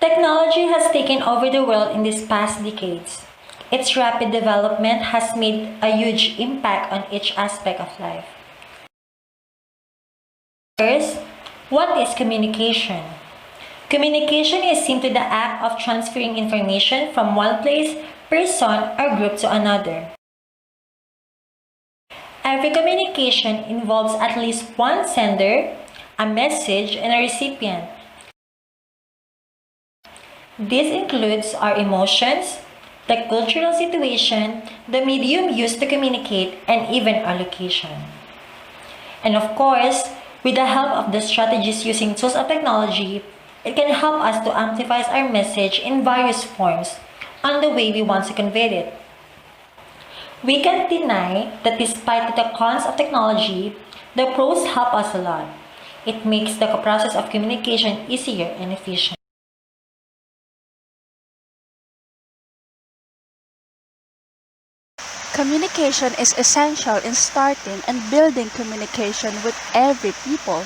Technology has taken over the world in these past decades. Its rapid development has made a huge impact on each aspect of life. First, what is communication? Communication is simply the act of transferring information from one place, person, or group to another. Every communication involves at least one sender, a message, and a recipient. This includes our emotions, the cultural situation, the medium used to communicate, and even our location. And of course, with the help of the strategies using tools of technology, it can help us to amplify our message in various forms on the way we want to convey it. We can't deny that despite the cons of technology, the pros help us a lot. It makes the process of communication easier and efficient. Communication is essential in starting and building communication with every people.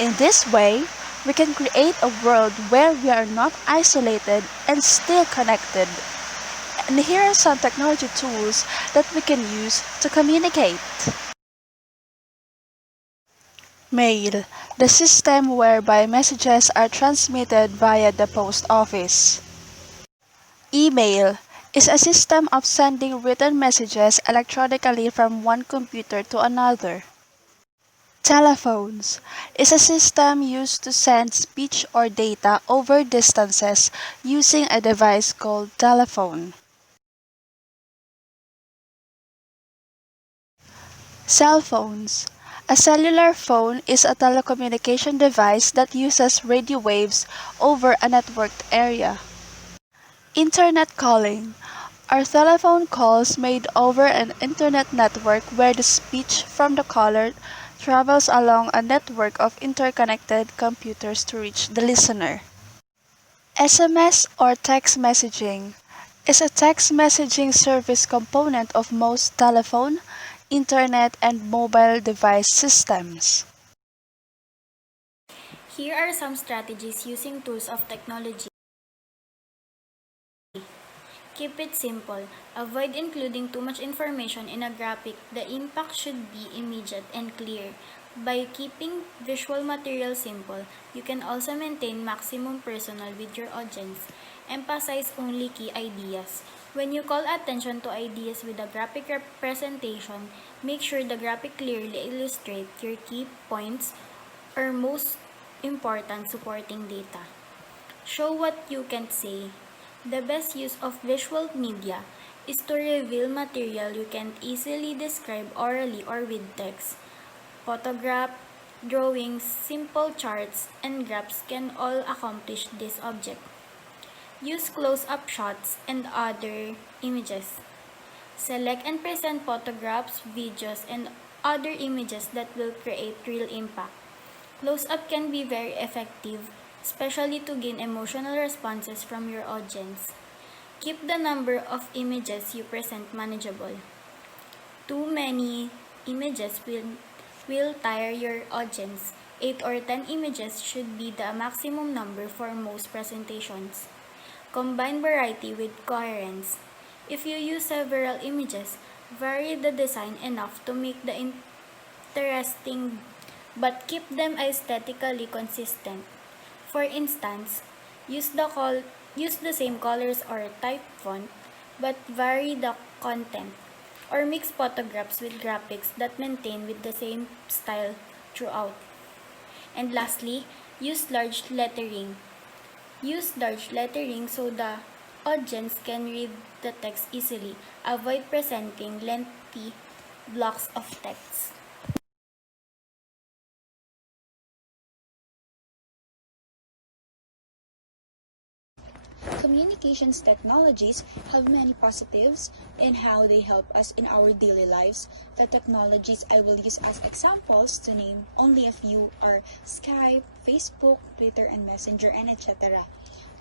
In this way, we can create a world where we are not isolated and still connected. And here are some technology tools that we can use to communicate. Mail, the system whereby messages are transmitted via the post office. Email is a system of sending written messages electronically from one computer to another. Telephones is a system used to send speech or data over distances using a device called telephone. Cell phones. A cellular phone is a telecommunication device that uses radio waves over a networked area. Internet calling are telephone calls made over an internet network where the speech from the caller travels along a network of interconnected computers to reach the listener. SMS or text messaging is a text messaging service component of most telephone, internet, and mobile device systems. Here are some strategies using tools of technology. Keep it simple. Avoid including too much information in a graphic. The impact should be immediate and clear. By keeping visual material simple, you can also maintain maximum personal with your audience. Emphasize only key ideas. When you call attention to ideas with a graphic representation, make sure the graphic clearly illustrates your key points or most important supporting data. Show what you can say. The best use of visual media is to reveal material you can't easily describe orally or with text. Photograph, drawings, simple charts, and graphs can all accomplish this object. Use close-up shots and other images. Select and present photographs, videos, and other images that will create real impact. Close-up can be very effective, especially to gain emotional responses from your audience. Keep the number of images you present manageable. Too many images will tire your audience. 8 or 10 images should be the maximum number for most presentations. Combine variety with coherence. If you use several images, vary the design enough to make the interesting but keep them aesthetically consistent. For instance, use the same colors or type font but vary the content, or mix photographs with graphics that maintain with the same style throughout. And lastly, use large lettering. Use large lettering so the audience can read the text easily. Avoid presenting lengthy blocks of text. Communications technologies have many positives in how they help us in our daily lives. The technologies I will use as examples, to name only a few, are Skype, Facebook, Twitter and Messenger, and etc.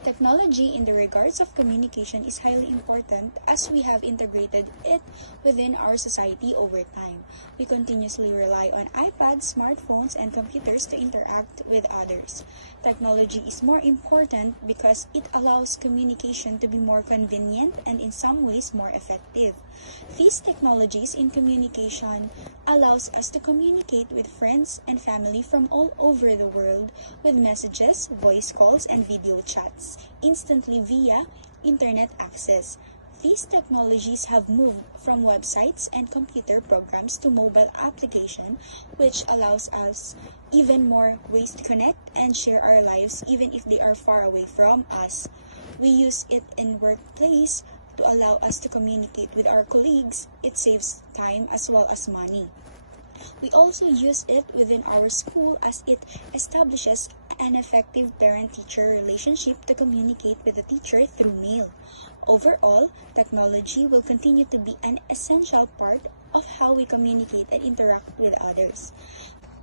Technology in the regards of communication is highly important as we have integrated it within our society over time. We continuously rely on iPads, smartphones, and computers to interact with others. Technology is more important because it allows communication to be more convenient and in some ways more effective. These technologies in communication allows us to communicate with friends and family from all over the world with messages, voice calls, and video chats instantly via internet access. These technologies have moved from websites and computer programs to mobile application, which allows us even more ways to connect and share our lives even if they are far away from us. We use it in workplace to allow us to communicate with our colleagues. It saves time as well as money. We also use it within our school as it establishes an effective parent-teacher relationship to communicate with the teacher through mail. Overall, technology will continue to be an essential part of how we communicate and interact with others.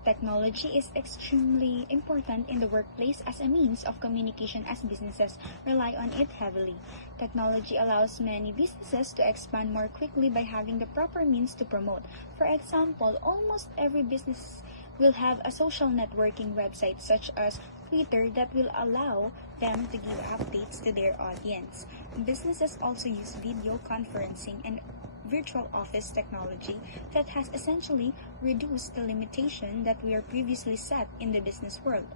Technology is extremely important in the workplace as a means of communication as businesses rely on it heavily. Technology allows many businesses to expand more quickly by having the proper means to promote. For example, almost every business will have a social networking website such as Twitter that will allow them to give updates to their audience. Businesses also use video conferencing and virtual office technology that has essentially reduced the limitation that were previously set in the business world.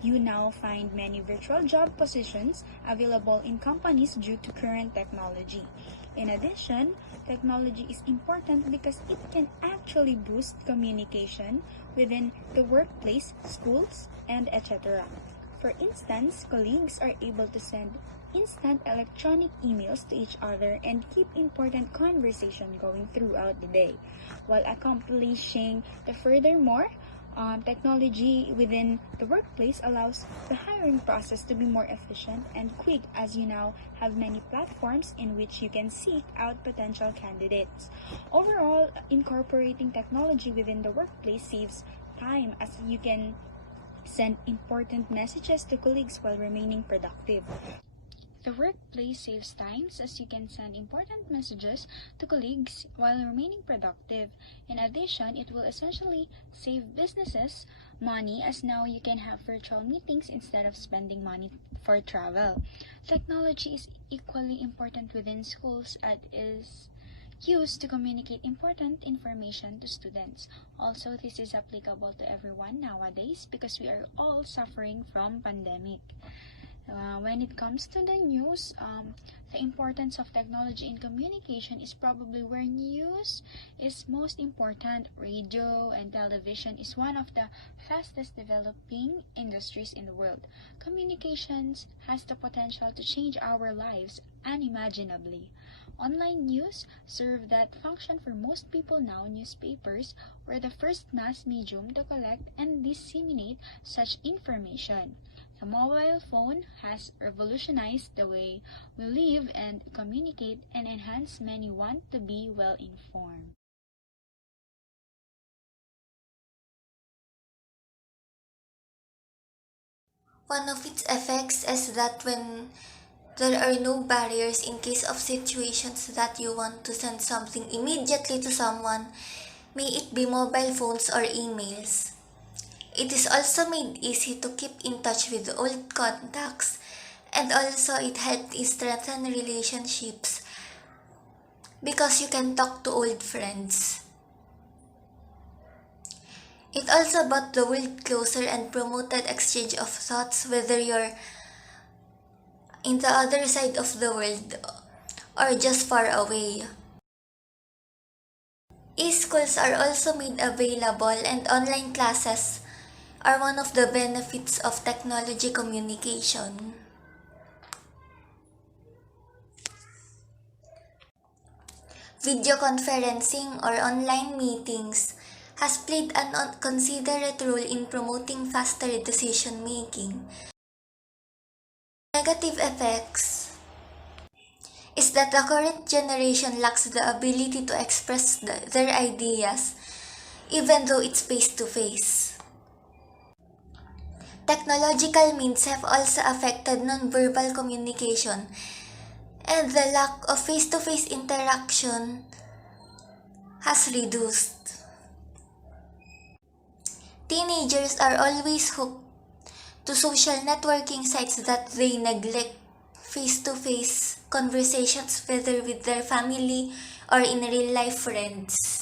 You now find many virtual job positions available in companies due to current technology. In addition, technology is important because it can actually boost communication within the workplace, schools, and etc. For instance, colleagues are able to send instant electronic emails to each other and keep important conversation going throughout the day, while accomplishing the furthermore, technology within the workplace allows the hiring process to be more efficient and quick as you now have many platforms in which you can seek out potential candidates. Overall, incorporating technology within the workplace saves time as you can send important messages to colleagues while remaining productive. The workplace saves times as you can send important messages to colleagues while remaining productive. In addition, it will essentially save businesses money as now you can have virtual meetings instead of spending money for travel. Technology is equally important within schools as it is used to communicate important information to students. Also, this is applicable to everyone nowadays because we are all suffering from pandemic. When it comes to the news, the importance of technology in communication is probably where news is most important. Radio and television is one of the fastest developing industries in the world. Communications has the potential to change our lives unimaginably. Online news serve that function for most people now. Newspapers were the first mass medium to collect and disseminate such information. The mobile phone has revolutionized the way we live and communicate and enhance many want to be well informed. One of its effects is that when there are no barriers in case of situations that you want to send something immediately to someone, may it be mobile phones or emails. It is also made easy to keep in touch with old contacts, and also it helped strengthen relationships because you can talk to old friends. It also brought the world closer and promoted exchange of thoughts whether you're in the other side of the world or just far away. E-schools are also made available and online classes are one of the benefits of technology communication. Video conferencing or online meetings has played a considerate role in promoting faster decision making. Negative effects is that the current generation lacks the ability to express their ideas even though it's face to face. Technological means have also affected nonverbal communication, and the lack of face-to-face interaction has reduced. Teenagers are always hooked to social networking sites that they neglect face-to-face conversations, whether with their family or in real-life friends.